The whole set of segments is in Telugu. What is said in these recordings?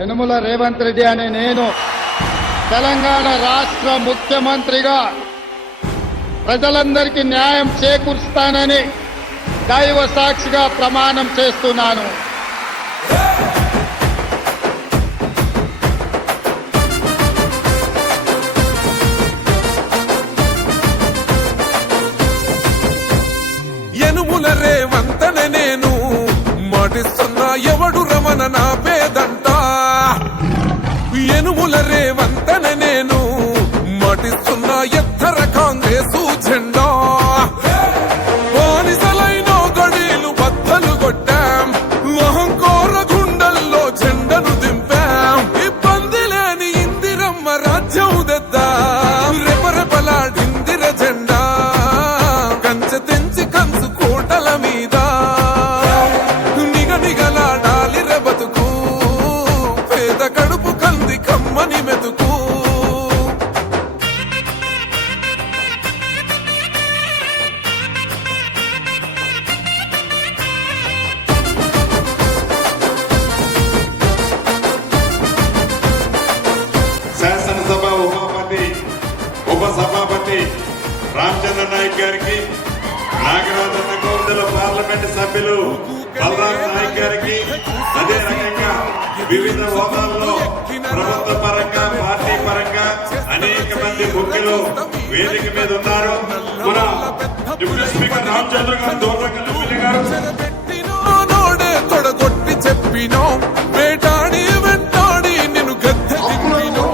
యనుమల రేవంత్ రెడ్డి అనే నేను తెలంగాణ రాష్ట్ర ముఖ్యమంత్రిగా ప్రజలందరికీ న్యాయం చేకూరుస్తానని దైవ సాక్షిగా ప్రమాణం చేస్తున్నాను. యనుమల రేవంతనే నేను మాటిస్తున్నా ఎవడు రమణ నా పేదంట. యనుమల రేవంతనే నేను మాటిస్తున్నా ఎత్తర కాంగ్రెసు జెండా. బానిసలైన గడీలు బద్దలు కొట్టాం, అహంకోర గుండెల్లో జెండను దింపాం. ఇబ్బంది లేని ఇందిరమ్మ రాజ్యం తెద్దాం, రెపరెపలాడిందిర జెండా. కంచె తెంచి కంచు కోటల మీద నిగనిగలాడాలి బతుకు, పేద కడుపు కంది కమ్మని మెతుకు. శాసనసభ ఉపసభాపతి రామచంద్ర నాయక్ గారికి, నాగరాజన్న కోవిదల పార్లమెంట్ సభ్యులు బలరాం నాయక్ గారికి, అదే రకంగా వివిధ హోదాల్లో ప్రభుత్వ పరంగా పార్టీ పరంగా అనేక మంది ముఖ్యులు వేదిక మీద ఉన్నారు. మన డిప్యూటీ స్పీకర్ రామచంద్ర గారు నోడే తొడగొట్టి చెప్పినో, వేటాడి వెంటాడి నిన్ను గద్దె దింపినో.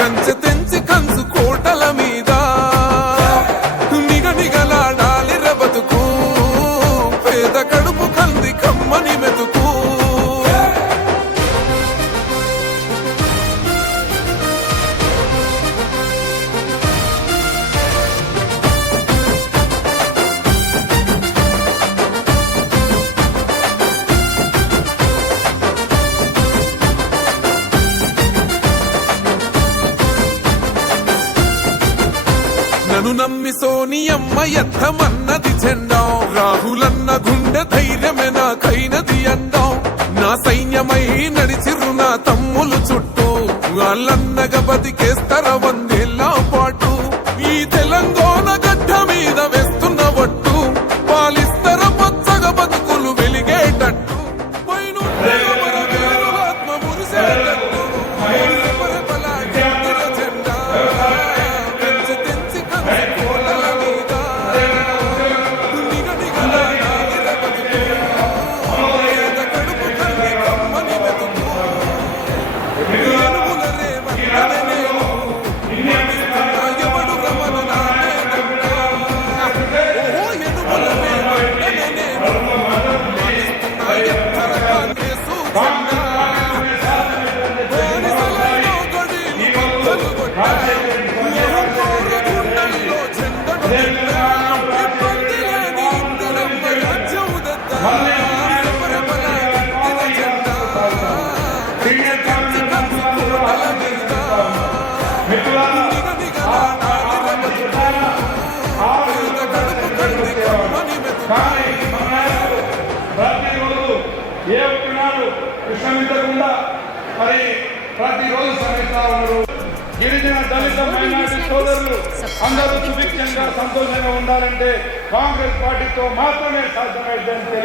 కంచె తెంచి కంచు కోటల మీద నిగనిగలాడాలి బతుకు, పేద కడుపు కంది కమ్మని మెతుకు. నన్ను నమ్మి సోనియమ్మ ఎత్తమన్నది జెండా, రాహులన్న గుండె ధైర్యమే నాకైనది అండం. నా సైన్యమై నడిచిరు నా తమ్ములు చుట్టూ, వాళ్ళన్నగా బతికేస్తర వందేళ్ల పాటు. ఈ తెలంగాణ గడ్డ మీద వేస్తున్న ఒట్టు, పాలిస్తర పచ్చగా బతుకులు వెలిగేటట్టు. ఆత్మ మురిసేటట్టు జెండా. కంచె తెంచి కంచె కోటల మీద నిగనిగలాడాలి బతుకు, పేద కడుపు కంది కమ్మని మెతుకు. యనుమల రేవంతనే నేను మాటిస్తున్నా ఎవడు రమణ నా పేదంట. ఓ యనుమల రేవంతనే నేను మాటిస్తున్నా ఎత్తర కాంగ్రెసు జెండా. బానిసలైన గడీలు బద్దలు కొట్టాం, అహంకోర గుండెల్లో జెండను దింపాం. ఇబ్బంది లేని ఇందిరమ్మ రాజ్యం తెద్దాం, రెపరెపలాడిందిర జెండా. కంచె తెంచి కంచు కోటల మీద నిగనిగలాడాలి బతుకు, పేద కడుపు కంది కమ్మని మెతుకు. ప్రతిరోజు ఏ ఒక్కనాడు విశ్రమించకుండా మరి ప్రతిరోజు శ్రమిస్తా ఉన్నారు. గిరిజన దళిత మైనారిటీ సోదరులు అందరూ సుభిక్షంగా సంతోషంగా ఉండాలంటే కాంగ్రెస్ పార్టీతో మాత్రమే సాధ్యమైందని